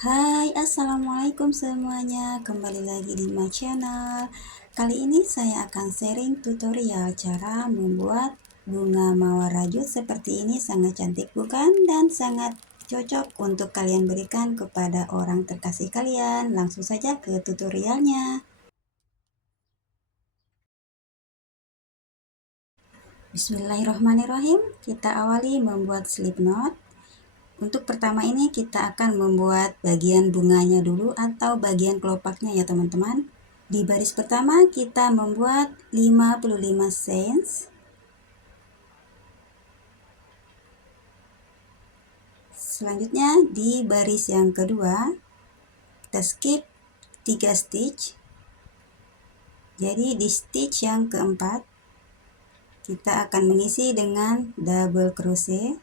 Hai, assalamualaikum semuanya. Kembali lagi di my channel. Kali ini saya akan sharing tutorial cara membuat bunga mawar rajut seperti ini. Sangat cantik bukan? Dan sangat cocok untuk kalian berikan kepada orang terkasih kalian. Langsung saja ke tutorialnya. Bismillahirrahmanirrahim. Kita awali membuat slip knot. Untuk pertama ini kita akan membuat bagian bunganya dulu atau bagian kelopaknya ya teman-teman. Di baris pertama kita membuat 55 cm. Selanjutnya di baris yang kedua kita skip 3 stitch. Jadi di stitch yang keempat kita akan mengisi dengan double crochet.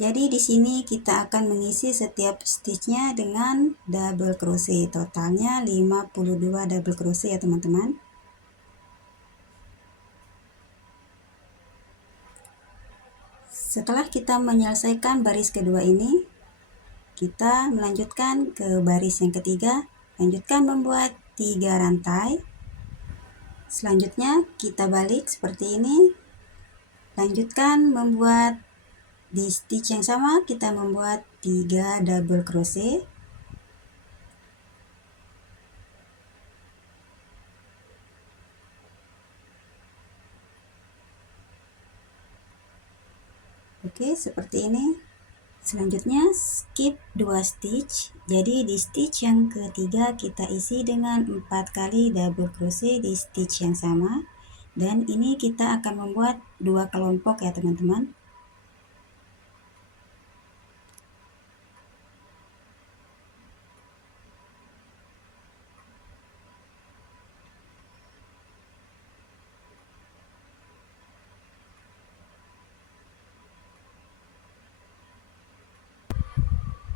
Jadi di sini kita akan mengisi setiap stitchnya dengan double crochet. Totalnya 52 double crochet ya teman-teman. Setelah kita menyelesaikan baris kedua ini, kita melanjutkan ke baris yang ketiga. Lanjutkan membuat 3 rantai. Selanjutnya kita balik seperti ini. Lanjutkan membuat di stitch yang sama, kita membuat 3 double crochet. Oke, seperti ini. Selanjutnya skip 2 stitch. Jadi di stitch yang ketiga kita isi dengan 4 kali double crochet di stitch yang sama. Dan ini kita akan membuat 2 kelompok ya teman-teman.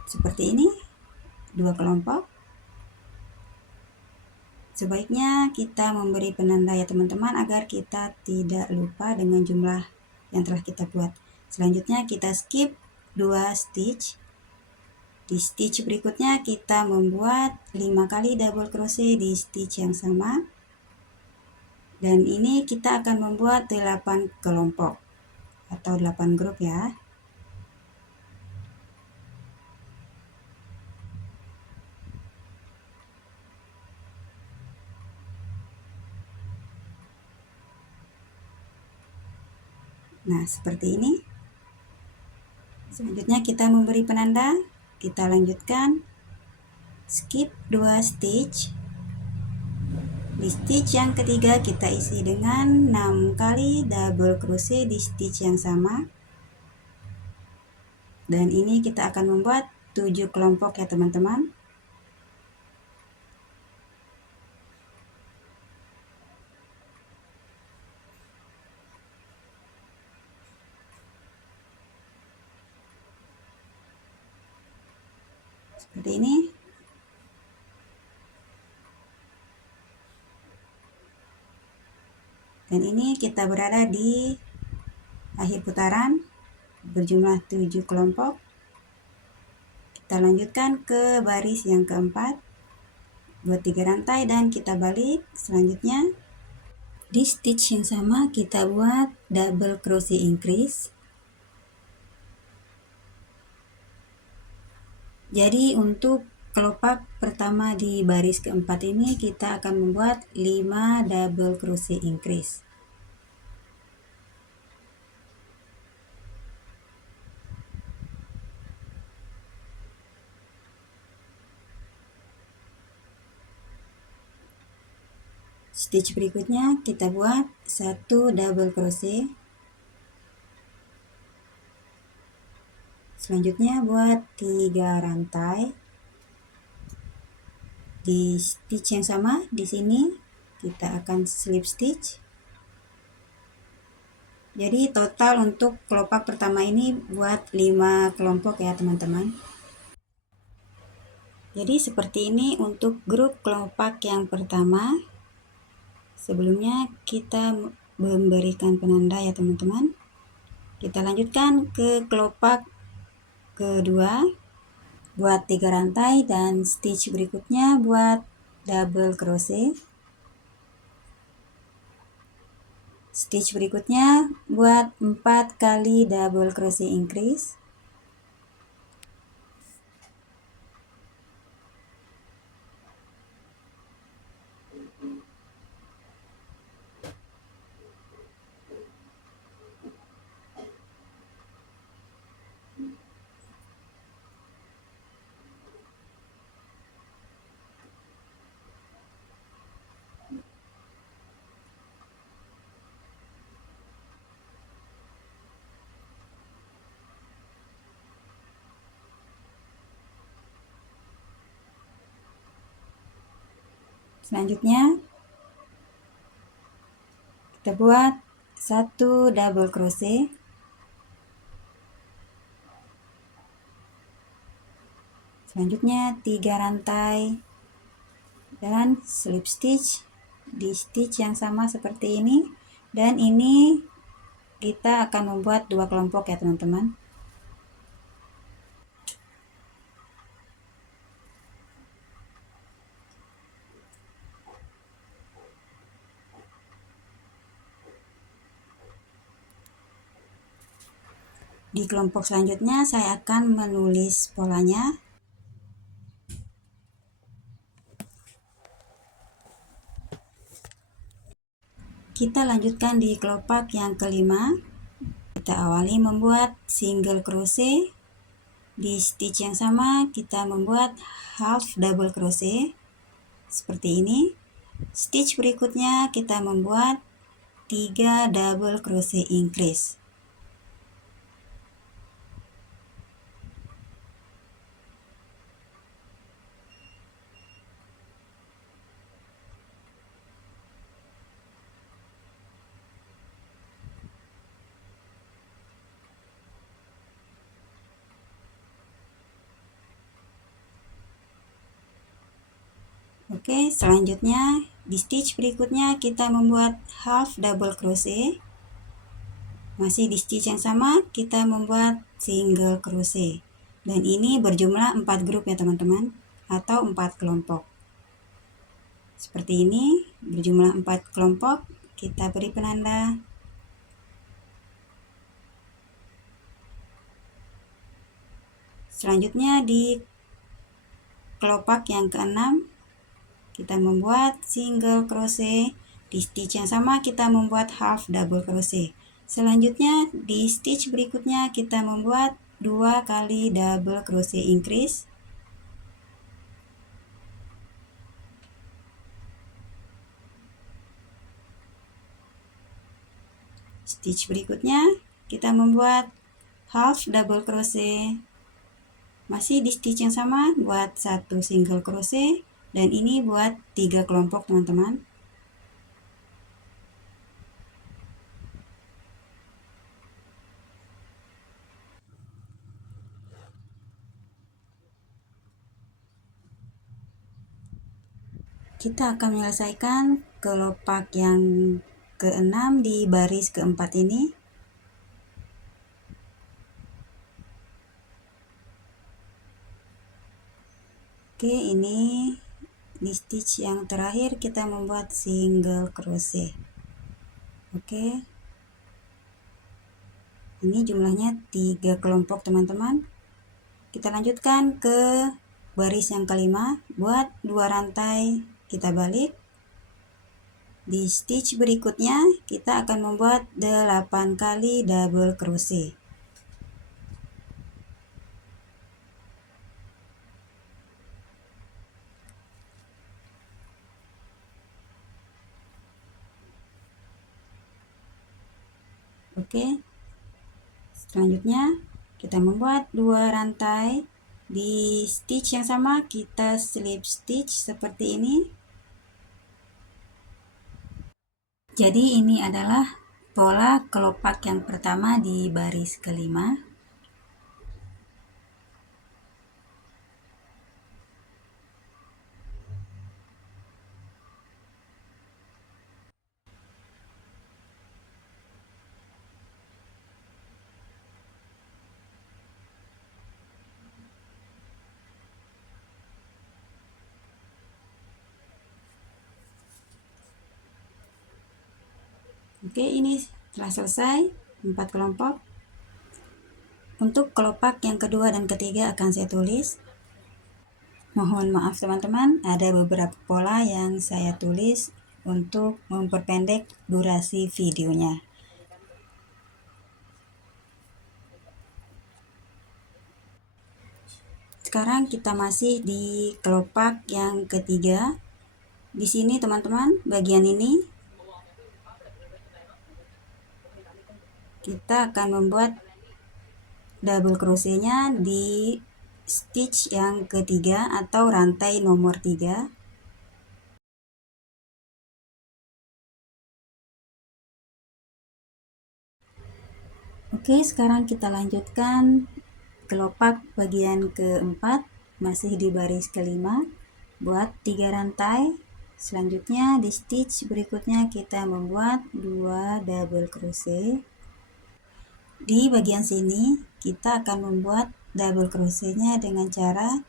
Seperti ini, 2 kelompok. Sebaiknya kita memberi penanda ya teman-teman agar kita tidak lupa dengan jumlah yang telah kita buat. Selanjutnya kita skip 2 stitch. Di stitch berikutnya kita membuat 5 kali double crochet di stitch yang sama. Dan ini kita akan membuat 8 kelompok atau 8 grup ya. Nah, seperti ini. Selanjutnya kita memberi penanda. Kita lanjutkan. Skip 2 stitch. Di stitch yang ketiga kita isi dengan 6 kali double crochet di stitch yang sama. Dan ini kita akan membuat 7 kelompok ya teman-teman. Seperti ini. Dan ini kita berada di akhir putaran berjumlah 7 kelompok. Kita lanjutkan ke baris yang keempat. Buat 3 rantai dan kita balik. Selanjutnya di stitch yang sama kita buat double crochet increase. Jadi untuk kelopak pertama di baris keempat ini kita akan membuat 5 double crochet increase. Stitch berikutnya kita buat 1 double crochet. Selanjutnya buat 3 rantai. Di stitch yang sama di sini kita akan slip stitch. Jadi total untuk kelopak pertama ini buat 5 kelompok ya teman-teman. Jadi seperti ini untuk grup kelopak yang pertama. Sebelumnya kita memberikan penanda ya teman-teman. Kita lanjutkan ke kelopak kedua, buat 3 rantai dan stitch berikutnya buat double crochet. Stitch berikutnya buat 4 kali double crochet increase. Selanjutnya kita buat 1 double crochet. Selanjutnya 3 rantai dan slip stitch di stitch yang sama seperti ini, dan ini kita akan membuat 2 kelompok ya teman-teman. Di kelompok selanjutnya saya akan menulis polanya. Kita lanjutkan di kelopak yang kelima. Kita awali membuat single crochet. Di stitch yang sama kita membuat half double crochet seperti ini. Stitch berikutnya kita membuat 3 double crochet increase. Oke, selanjutnya di stitch berikutnya kita membuat half double crochet. Masih di stitch yang sama kita membuat single crochet, dan ini berjumlah 4 grup ya teman-teman, atau 4 kelompok. Seperti ini, berjumlah 4 kelompok. Kita beri penanda. Selanjutnya di kelopak yang keenam kita membuat single crochet. Di stitch yang sama kita membuat half double crochet. Selanjutnya di stitch berikutnya kita membuat 2 kali double crochet increase. Stitch berikutnya kita membuat half double crochet. Masih di stitch yang sama buat 1 single crochet, dan ini buat 3 kelompok teman-teman. Kita akan menyelesaikan kelopak yang keenam di baris keempat ini. Oke, ini di stitch yang terakhir kita membuat single crochet. Oke, ini jumlahnya 3 kelompok teman-teman. Kita lanjutkan ke baris yang kelima. Buat 2 rantai kita balik. Di stitch berikutnya kita akan membuat 8 kali double crochet. Oke, selanjutnya kita membuat 2 rantai. Di stitch yang sama kita slip stitch seperti ini. Jadi ini adalah pola kelopak yang pertama di baris kelima. Oke, ini telah selesai 4 kelompok. Untuk kelopak yang kedua dan ketiga akan saya tulis. Mohon maaf teman-teman, ada beberapa pola yang saya tulis untuk memperpendek durasi videonya. Sekarang kita masih di kelopak yang ketiga. Di sini teman-teman, bagian ini kita akan membuat double crochetnya di stitch yang ketiga atau rantai nomor 3. Oke, sekarang kita lanjutkan kelopak bagian keempat, masih di baris kelima. Buat 3 rantai. Selanjutnya di stitch berikutnya kita membuat 2 double crochet. Di bagian sini kita akan membuat double crochetnya dengan cara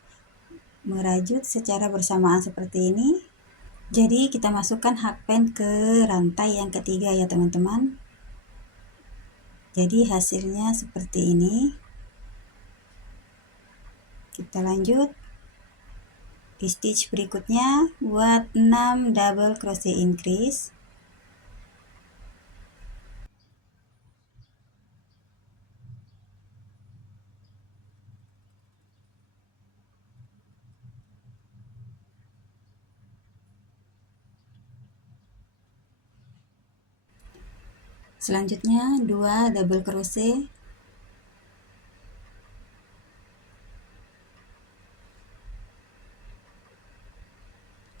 merajut secara bersamaan seperti ini. Jadi kita masukkan hakpen ke rantai yang ketiga ya teman-teman. Jadi hasilnya seperti ini. Kita lanjut. Di stitch berikutnya buat 6 double crochet increase. Selanjutnya 2 double crochet.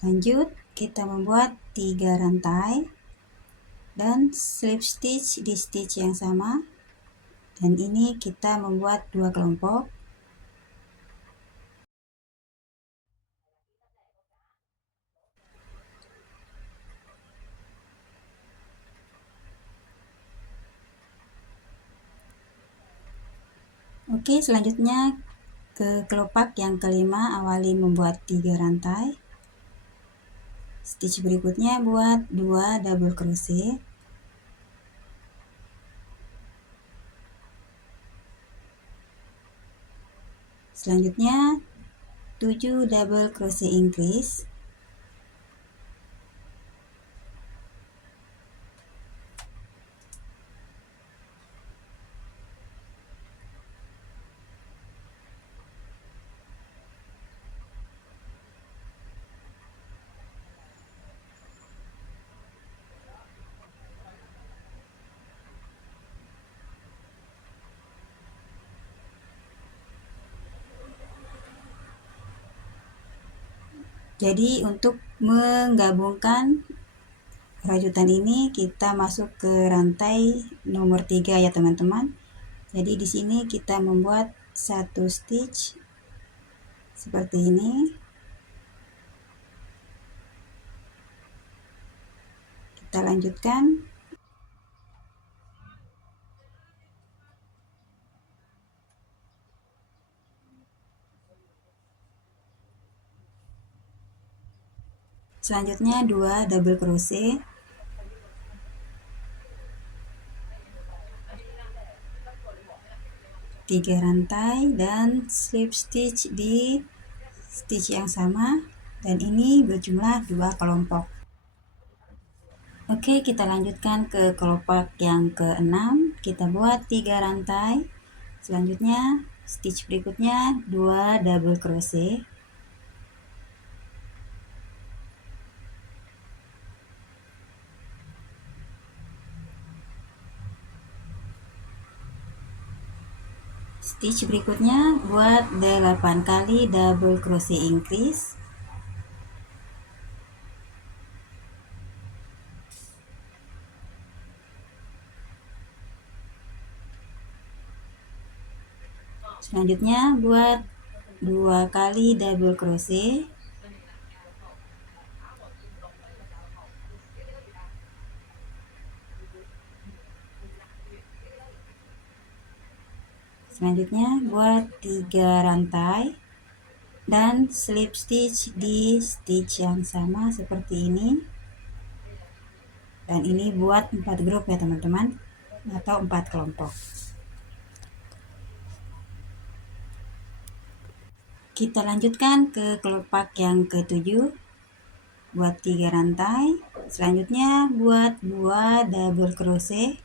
Lanjut, kita membuat 3 rantai dan slip stitch di stitch yang sama. Dan ini kita membuat 2 kelompok. Oke, selanjutnya ke kelopak yang kelima, awali membuat 3 rantai. Stitch berikutnya buat 2 double crochet. Selanjutnya 7 double crochet increase. Jadi untuk menggabungkan rajutan ini kita masuk ke rantai nomor 3 ya teman-teman. Jadi di sini kita membuat 1 stitch seperti ini. Kita lanjutkan. Selanjutnya 2 double crochet. Tiga rantai dan slip stitch di stitch yang sama, dan ini berjumlah 2 kelompok. Oke, kita lanjutkan ke kelopak yang ke-6. Kita buat 3 rantai. Selanjutnya stitch berikutnya 2 double crochet. Stitch berikutnya buat 8 kali double crochet increase. Selanjutnya buat 2 kali double crochet. Selanjutnya buat 3 rantai dan slip stitch di stitch yang sama seperti ini. Dan ini buat 4 grup ya teman-teman, atau 4 kelompok. Kita lanjutkan ke kelopak yang ke-7, buat 3 rantai. Selanjutnya buat 2 double crochet.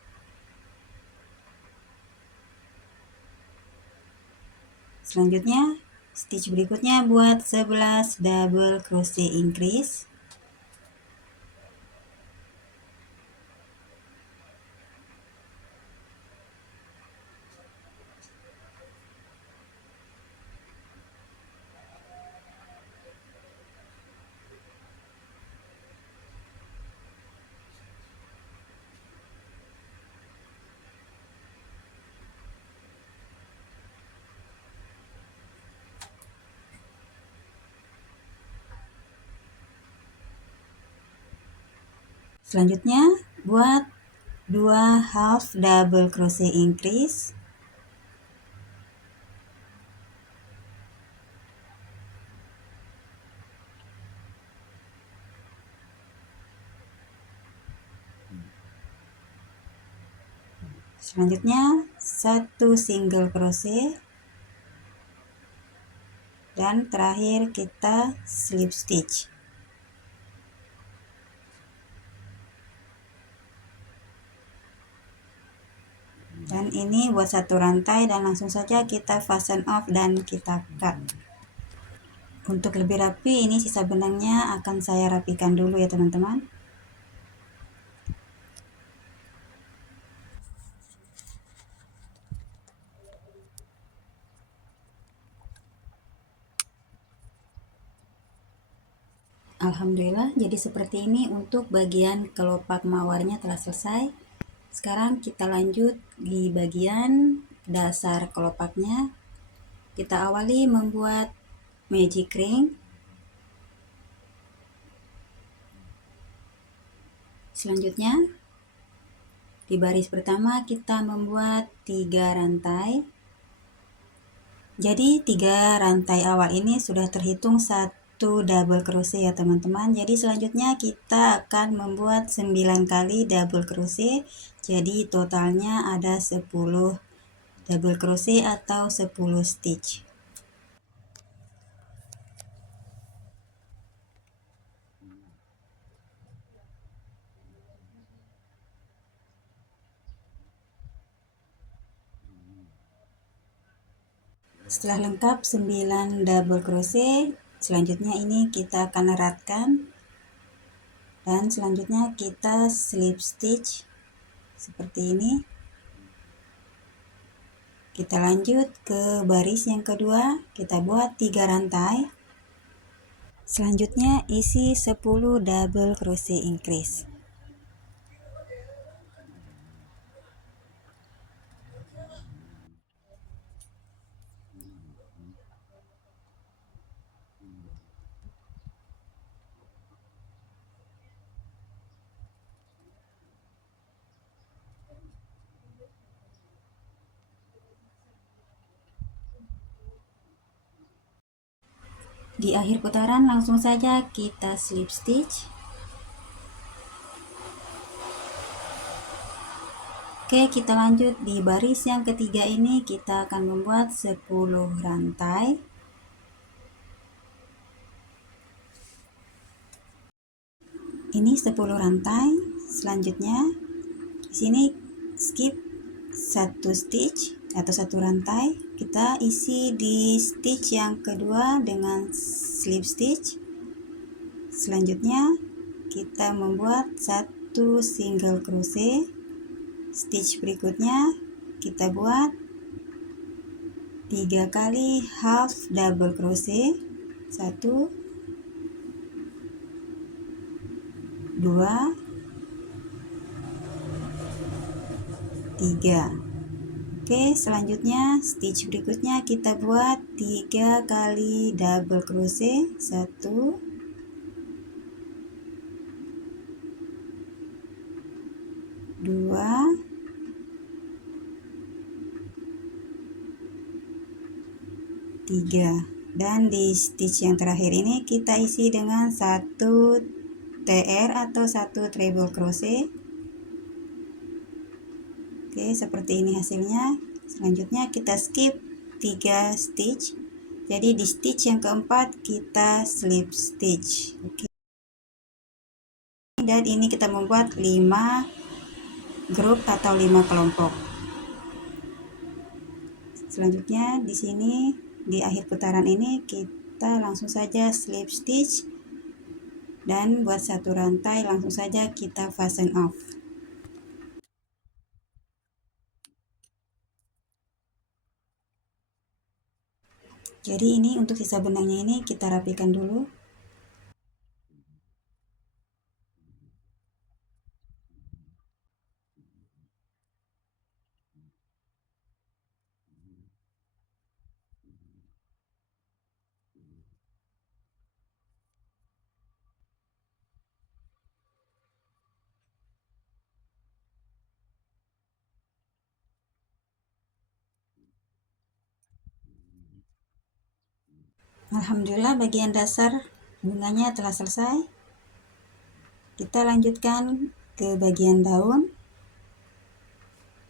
Selanjutnya stitch berikutnya buat 11 double crochet increase. Selanjutnya buat 2 half double crochet increase. Selanjutnya 1 single crochet, dan terakhir kita slip stitch. Dan ini buat 1 rantai, dan langsung saja kita fasten off dan kita cut. Untuk lebih rapi, ini sisa benangnya akan saya rapikan dulu ya teman-teman. Alhamdulillah, jadi seperti ini untuk bagian kelopak mawarnya telah selesai. Sekarang kita lanjut di bagian dasar kelopaknya. Kita awali membuat magic ring. Selanjutnya di baris pertama kita membuat 3 rantai. Jadi 3 rantai awal ini sudah terhitung 1 double crochet ya teman-teman. Jadi selanjutnya kita akan membuat 9 kali double crochet. Jadi totalnya ada 10 double crochet atau 10 stitch. Setelah lengkap 9 double crochet, selanjutnya ini kita akan eratkan, dan selanjutnya kita slip stitch seperti ini. Kita lanjut ke baris yang kedua, kita buat 3 rantai. Selanjutnya isi 10 double crochet increase. Di akhir putaran langsung saja kita slip stitch. Oke, kita lanjut di baris yang ketiga ini, kita akan membuat 10 rantai. Ini 10 rantai. Selanjutnya di sini skip 1 stitch atau 1 rantai. Kita isi di stitch yang kedua dengan slip stitch. Selanjutnya kita membuat 1 single crochet. Stitch berikutnya kita buat 3 kali half double crochet. 1, 2, 3. Oke, selanjutnya stitch berikutnya kita buat 3 kali double crochet. 1, 2, 3. Dan di stitch yang terakhir ini kita isi dengan 1 TR atau 1 treble crochet. Oke, seperti ini hasilnya. Selanjutnya kita skip 3 stitch. Jadi di stitch yang keempat kita slip stitch. Oke. Dan ini kita membuat 5 grup atau 5 kelompok. Selanjutnya di sini di akhir putaran ini kita langsung saja slip stitch dan buat satu rantai langsung saja kita fasten off. Jadi ini untuk sisa benangnya ini kita rapikan dulu. Alhamdulillah bagian dasar bunganya telah selesai. Kita lanjutkan ke bagian daun.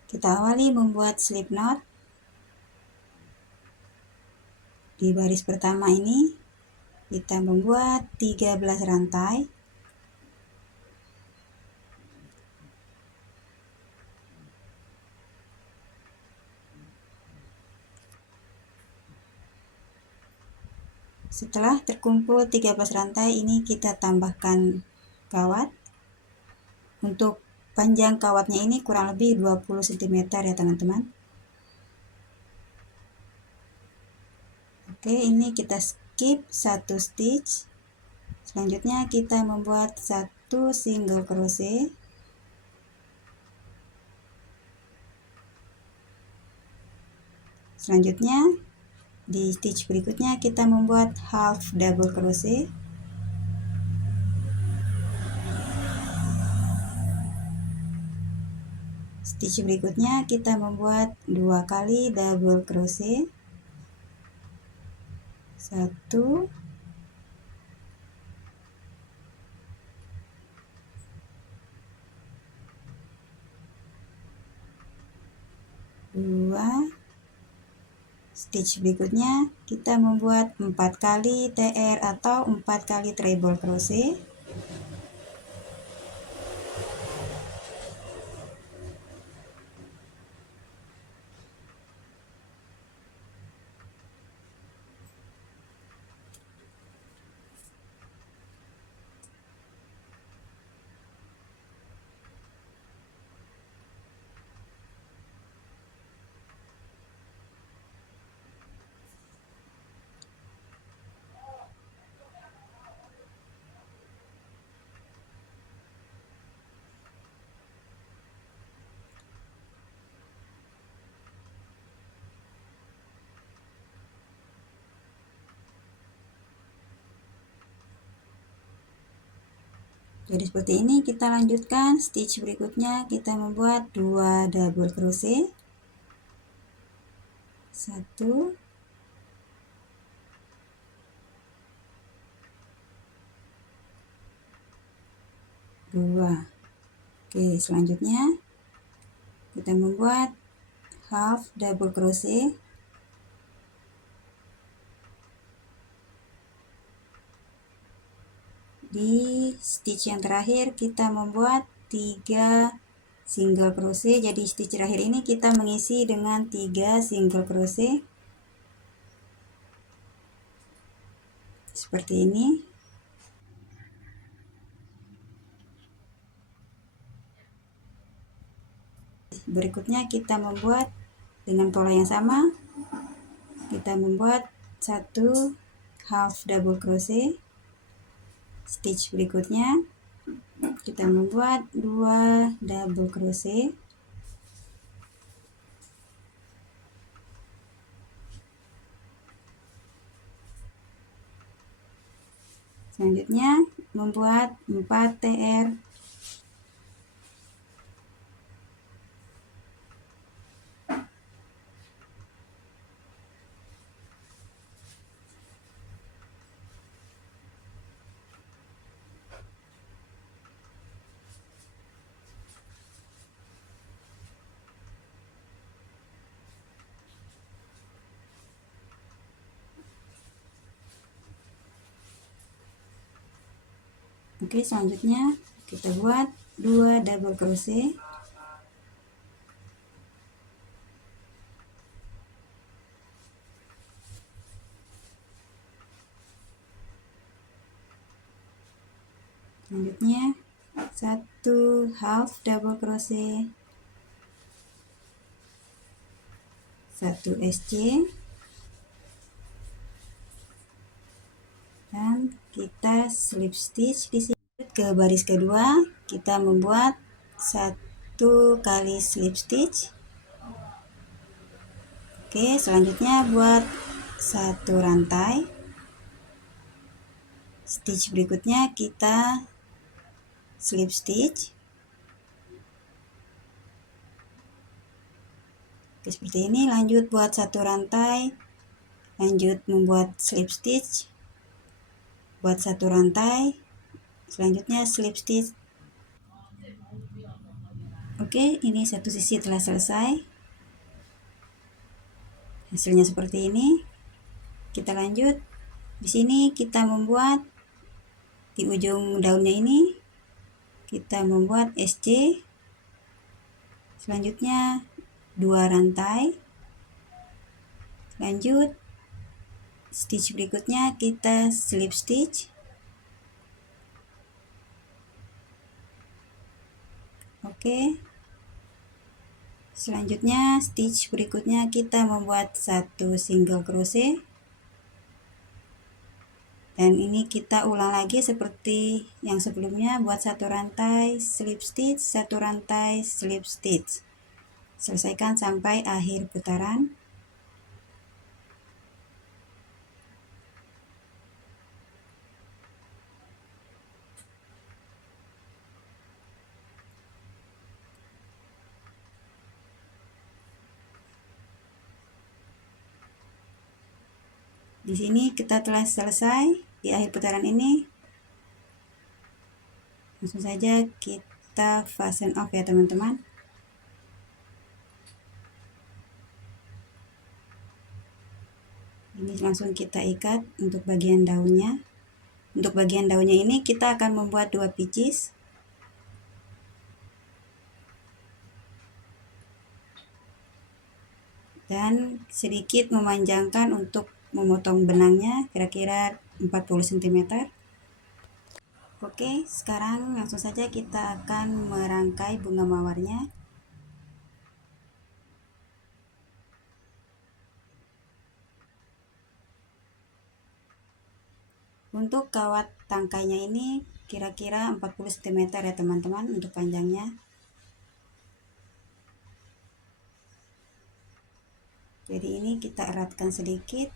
Kita awali membuat slip knot. Di baris pertama ini kita membuat 13 rantai. Setelah terkumpul 13 rantai ini kita tambahkan kawat. Untuk panjang kawatnya ini kurang lebih 20 cm ya teman-teman. Oke, ini kita skip 1 stitch. Selanjutnya kita membuat 1 single crochet. Selanjutnya di stitch berikutnya kita membuat half double crochet. Stitch berikutnya kita membuat 2 kali double crochet. 1, 2. Stitch berikutnya kita membuat 4 kali TR atau 4 kali treble crochet. Jadi seperti ini kita lanjutkan stitch berikutnya kita membuat 2 double crochet. 1, 2. Oke, selanjutnya kita membuat half double crochet. Di stitch yang terakhir kita membuat 3 single crochet. Jadi stitch terakhir ini kita mengisi dengan 3 single crochet seperti ini. Berikutnya kita membuat dengan pola yang sama, kita membuat 1 half double crochet. Stitch berikutnya kita membuat 2 double crochet. Selanjutnya membuat 4 TR. Oke, selanjutnya kita buat 2 double crochet. Selanjutnya 1 half double crochet, 1 SC, dan kita slip stitch di sini. Ke baris kedua kita membuat 1 kali slip stitch. Oke, selanjutnya buat 1 rantai. Stitch berikutnya kita slip stitch. Oke, seperti ini. Lanjut buat 1 rantai, lanjut membuat slip stitch, buat 1 rantai, selanjutnya slip stitch. Oke, ini satu sisi telah selesai. Hasilnya seperti ini. Kita lanjut. Di sini kita membuat di ujung daunnya ini kita membuat SC. Selanjutnya 2 rantai. Lanjut stitch berikutnya kita slip stitch. Oke. Selanjutnya stitch berikutnya kita membuat 1 single crochet. Dan ini kita ulang lagi seperti yang sebelumnya, buat 1 rantai slip stitch, 1 rantai slip stitch. Selesaikan sampai akhir putaran. Di sini kita telah selesai. Di akhir putaran ini langsung saja kita fasten off ya teman-teman. Ini langsung kita ikat untuk bagian daunnya. Untuk bagian daunnya ini kita akan membuat 2 pieces. Dan sedikit memanjangkan untuk memotong benangnya, kira-kira 40 cm. Oke, sekarang langsung saja kita akan merangkai bunga mawarnya. Untuk kawat tangkainya ini kira-kira 40 cm ya teman-teman untuk panjangnya. Jadi ini kita eratkan sedikit.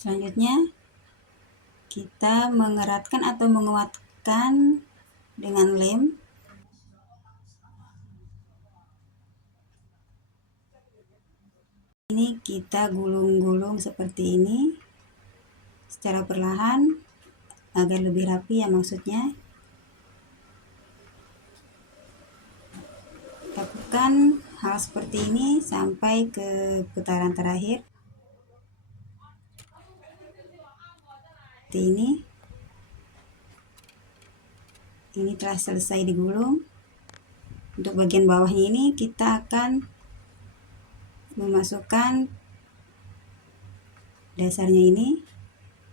Selanjutnya kita mengeratkan atau menguatkan dengan lem. Ini kita gulung-gulung seperti ini secara perlahan agar lebih rapi ya maksudnya. Lakukan hal seperti ini sampai ke putaran terakhir. Seperti ini telah selesai digulung. Untuk bagian bawahnya ini kita akan memasukkan dasarnya ini,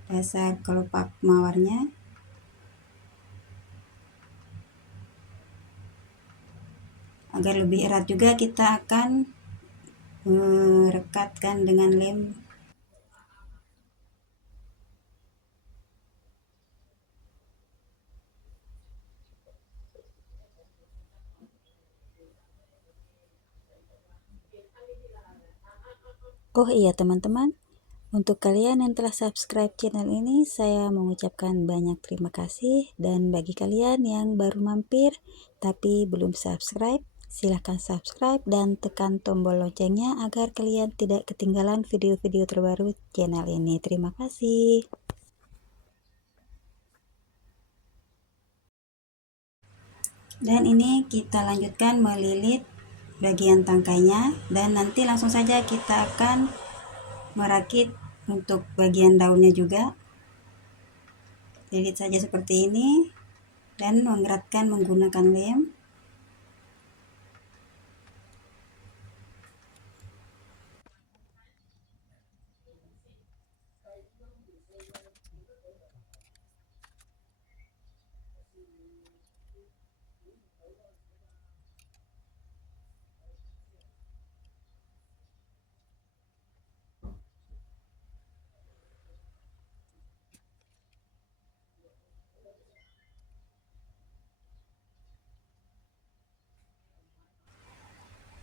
dasar kelopak mawarnya. Agar lebih erat juga kita akan merekatkan dengan lem. Oh iya teman-teman, untuk kalian yang telah subscribe channel ini, saya mengucapkan banyak terima kasih. Dan bagi kalian yang baru mampir tapi belum subscribe, silahkan subscribe dan tekan tombol loncengnya agar kalian tidak ketinggalan video-video terbaru channel ini. Terima kasih. Dan ini kita lanjutkan melilit bagian tangkainya, dan nanti langsung saja kita akan merakit untuk bagian daunnya juga. Lilit saja seperti ini dan mengeratkan menggunakan lem.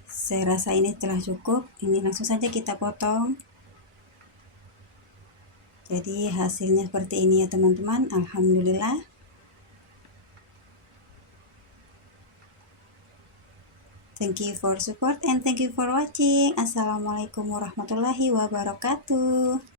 Saya rasa ini telah cukup. Ini langsung saja kita potong. Jadi hasilnya seperti ini ya teman-teman. Alhamdulillah. Thank you for support and thank you for watching. Assalamualaikum warahmatullahi wabarakatuh.